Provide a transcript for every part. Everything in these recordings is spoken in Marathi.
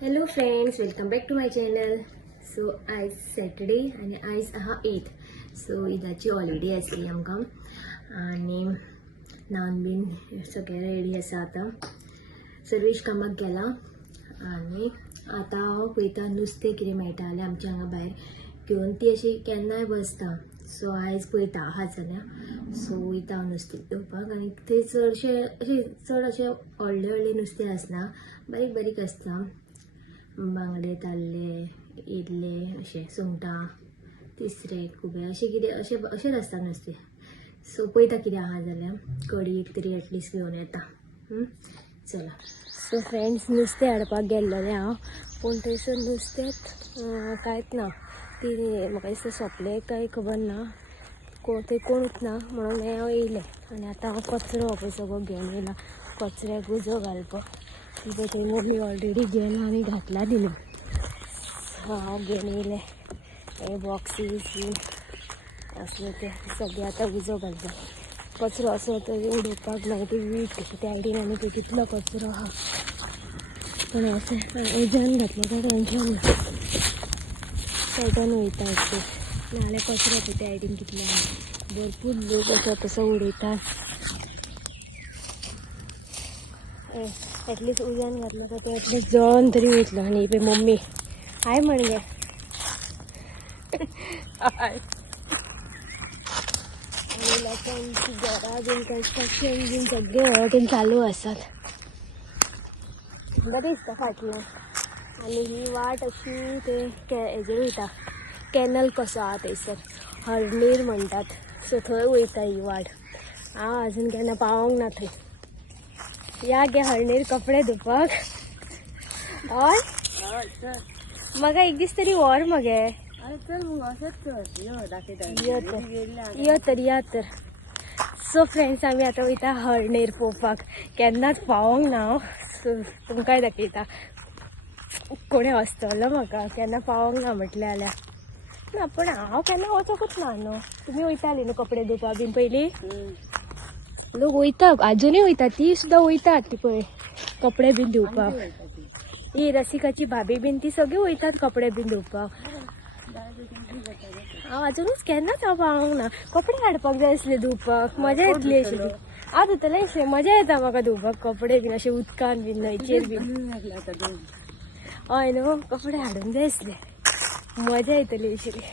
Hello friends, welcome back to my channel. So आयज सॅटर्डे आनी आयज आहा ईद. सो ईदाची हॉलिडे आसली आमकां आनी न्हावन बीन सगळें रेडी आसा. आतां सर्वेश कामाक गेला आनी आतां हांव पळयता नुस्तें कितें मेळटा जाल्यार आमच्या हांगा भायर घेवन ती अशी केन्नाय बसता. सो आयज पळयता आहा जाल्यार सो वयता हांव नुस्तें घेवपाक. आनी थंय चड अशें व्हडलें व्हडलें नुस्तें आसना, बारीक बारीक आसता. बांगडे, ताल्ले, इल्ले अशें सुंगटां, तिसरे, खुबे अशें कितें अशेंच आसता नुस्तें. सो पळयता कितें आहा जाल्यार कडी तरी एटलिस्ट घेवन येता. चला. सो फ्रेंड्स, नुस्तें हाडपाक गेल्लेलें हांव, पूण थंयसर नुस्तें कांयच ना. ती म्हाका दिसता सोंपलें काय खबर ना, थंय कोणूच ना म्हणून हांव येयलें. आनी आतां हांव कचरो पळय सगळो घेवन येयला, कचऱ्याक उजो घालपाक. तिथे थंय मम्मी ऑलरेडी गेला आनी घातला तिणें. हांव घेवन येयलें हे बॉक्सीस असले ते सगळे आतां उजो घालता. कचरो असो तरी उडोवपाक ना, ती वीट कशी त्या आयडीन आनी तो कितलो कचरो आहा. पण अशें उज्यान घातलें काय टेंशन ना, पेटोन वयता नाल्यार कचरो पळय त्या आयडीन कितलो आहा. भरपूर लोक असो तसो उडयतात. एटलीस्ट उज्यान घातलो काय ते एटलीस्ट जळोन तरी वयतलो. आनी पळय मम्मी हाय म्हणगे हाय. आनी लोकांची घरां बीन कन्स्ट्रक्शन बीन सगळे वाटेन चालू आसात. बरें दिसता फाटल्यान. आनी ही वाट अशी ते हेजेर वयता, कॅनल कसो आहा थंयसर हळर्णेर म्हणटात. सो थंय वयता ही वाट. हांव आजून केन्ना पावोंक ना थंय. या गे हळर्णेर कपडे धुवपाक. हय म्हाका एक दीस तरी व्हर मगे. या तर. सो फ्रेंड्स, आमी आतां वयता हळर्णेर पळोवपाक. केन्नाच पावोंक ना हांव. सो तुमकांय दाखयता. कोणें हसतलो म्हाका केन्ना पावोंक ना म्हटलें जाल्यार. ना पण हांव केन्ना वचोंकूच ना न्हू. तुमी वयताली न्हू कपडे धुवपाक बीन पयलीं? लोक वयता, आजुनूय वयता, ती सुद्दां वयतात ती पळय कपडे बीन धुवपाक. ही रसिकाची भाभी बीन ती सगळी वयतात कपडे बीन धुवपाक. हांव आजुनूच केन्नाच पावोंक ना. कपडे हाडपाक जाय आसले धुवपाक, मजा येतली आशिल्ली. हांव धुतलें आसलें, मजा येता म्हाका धुवपाक कपडे बीन अशें उदकान बीन न्हंयचेर बीन. हय न्हू, कपडे हाडूंक जाय आसले, मजा येतली आशिल्ली.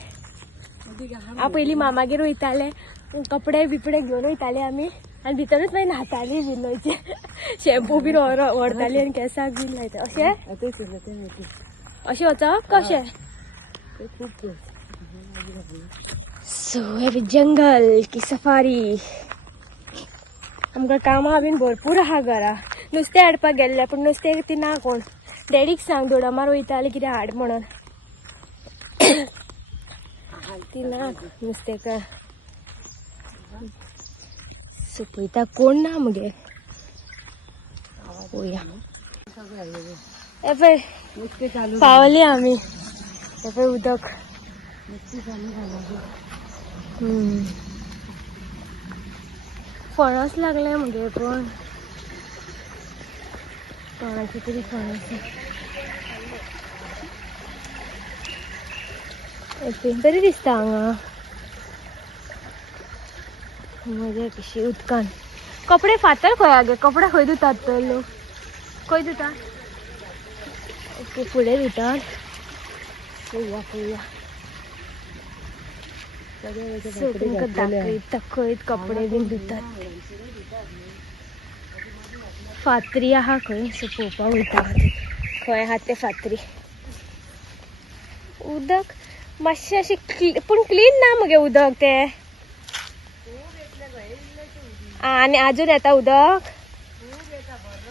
हांव पयलीं मामागेर वयतालें, कपडे बिपडे घेवन वयताले आमी आनी भितरूच मागीर न्हाताली बीन न्हंयचेर. शॅम्पू बीन व्हरताली आनी केंसाक बीन लायता. अशें वचप कशें. सो हे जंगल की सफारी. आमकां कामां बीन भरपूर आहा घरा. नुस्तें हाडपाक गेल्लें पूण नुस्तें ती ना कोण. डॅडीक सांग दोडामार वयतालें कितें हाड म्हणून. ती ना नुस्तेंकार. सो पळयता कोण ना मगे. पळोवया. हे पळय पावली आमी. हे पळय उदक. फणस लागले मगे पण कोणाची तरी फणस बरी दिसता हांगा. मजा कशी उदकान. कपडे फातर खंय आगे. कपडे खंय धुतात तर लोक. खंय धुतात. ओके फुडें धुतात. पळोवया. सो तुमकां दाखयता खंय कपडे बीन धुतात. फातरी आहा खंय. सो पळोवपाक वयता खंय आहा ते फातरी. उदक मातशें अशें पूण क्लीन ना मगे उदक तें. आनी आजून येता उदक.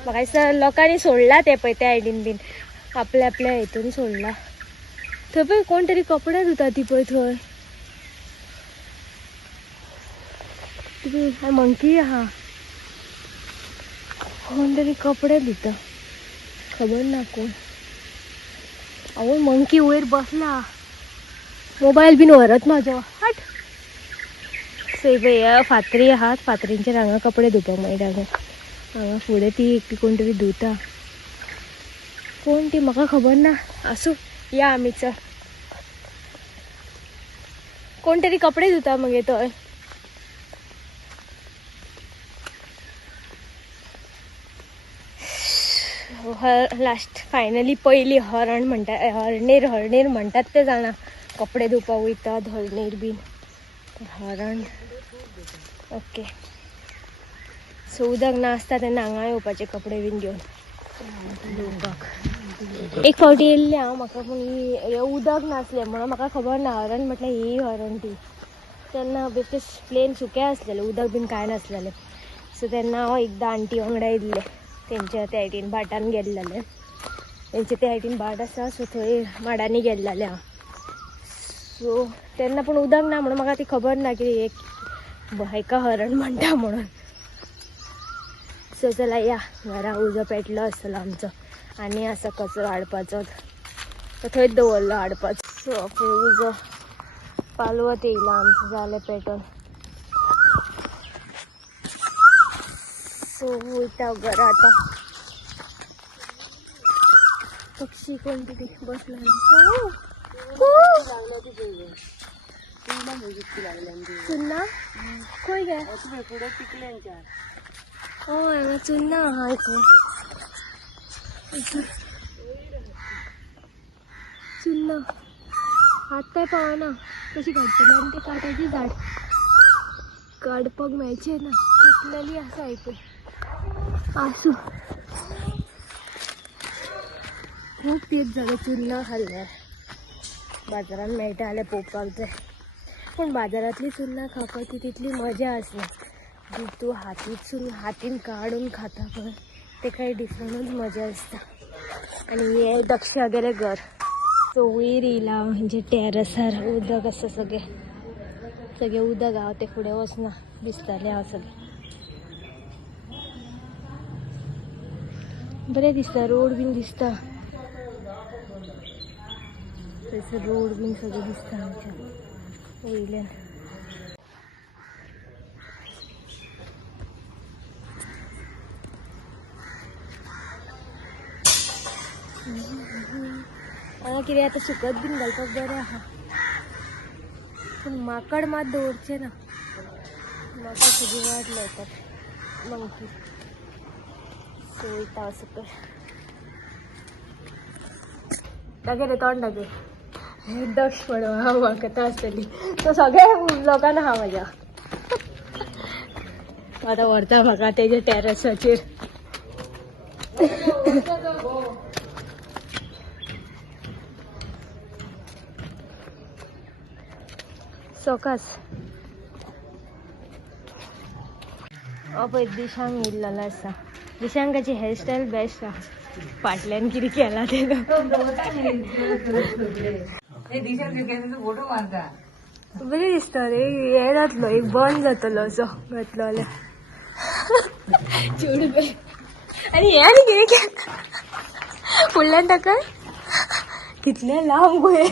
म्हाका दिसता लोकांनी सोडला तें पळय त्या आयडीन बीन आपल्या हितून सोडला. थंय पळय कोण तरी कपडे धुता ती पळय थंय. मंकी आहा. कोण तरी कपडे धुता, खबर ना कोण. आवय मंकी वयर बसला. मोबायल बीन व्हरत म्हाजो. हट. सो पळय फातरी आहात. फातरींचेर हांगा कपडे धुवपाक मेळटा. हांगा फुडें ती कोण तरी धुता. कोण ती म्हाका खबर ना. असू या आम्हीच. कोणतरी कपडे धुता मग येतोय. लास्ट फायनली पहिली हरण म्हणटा हरणेर म्हणटात ते जाणा कपडे धुवपाक वयतात हरणेर बीन. हरण ओके. सो उदक नासता तेन्ना हांगा येवपाचे कपडे बीन घेवन धुवपाक. एक फावटी येयल्ले हांव म्हाका पूण हे उदक नासलें म्हणून म्हाका खबर ना हरण म्हटल्यार ही हरण ती. तेन्ना बिकॉज प्लेन सुकें आसलेलें उदक बीन कांय नासलेलें. सो तेन्ना हांव एकदां आंटी वांगडा येयल्लें तेंच्या त्या सायडीन भाटान गेल्लें. तेंचे त्या सायडीन भाट आसा सो थंय माडांनी गेल्लें हांव. सो तेन्ना पूण उदक ना म्हणून म्हाका ती खबर ना की एक हेका हरण म्हणटा म्हणून. सो चला या घरा उजो पेटलो आसतलो आमचो आनी आसा कचरो हाडपाचो तो थंयच दवरलो हाडपाचो. सो उजो पालवत येयला आमचो जालें पेटोवन. सो वयता घरा आतां. पक्षी कोण तरी बसला. चुन्ना खंय गे? हय हांगा चुन्ना आहा इथे. चुन्ना आतां पावना कशी काडटली आनी ते काट्याची झाड काडपाक मेळचे ना. कितलेली आसा इथे. आसूं खूब तेंप जालें चुन्ना खाल्ल्यार. बाजारान मेळटा जाल्यार पळोवपाक जाय पूण बाजारांतली चुन्ना खावपाची तितली मजा आसना. जी तूं हातीन काडून खाता पळय ते काही डिफरंटूच मजा आसता. आनी हे दक्ष वगैरे घर. सो वयर येयला म्हणजे टॅरसार उदक आसा सगळें उदक हांव ते फुडें वचना दिसतालें हांव सगळें. बरें दिसता रोड बीन दिसता थंयसर रोड बीन सगळें दिसता आमच्या वयल्यान. हांगा कितें आतां सुकत बीन घालपाक बरें आहा पूण माकड मात दवरचे ना. माकड सगळी वाट लायतात मंकी. सो वयता सकयल. दाखय रे तोंड दाखय. दक्ष म्हणून हांव म्हाका आसतली तो सगळ्या लोकांना आहा म्हाज्या. आतां व्हरता म्हाका तेजे टॅरसाचेर. सोकास पळय दिशांक येयल्लो आसा. दिशांकाची हेअरस्टायल बेस्ट आहा. फाटल्यान कितें केला तें बरें दिसता रे. हे जातलो एक बंद जातलो असो घातलो जाल्यार. चुडबे आनी हे आनी कितें केला फुडल्यान ताका कितले लांब गोंय.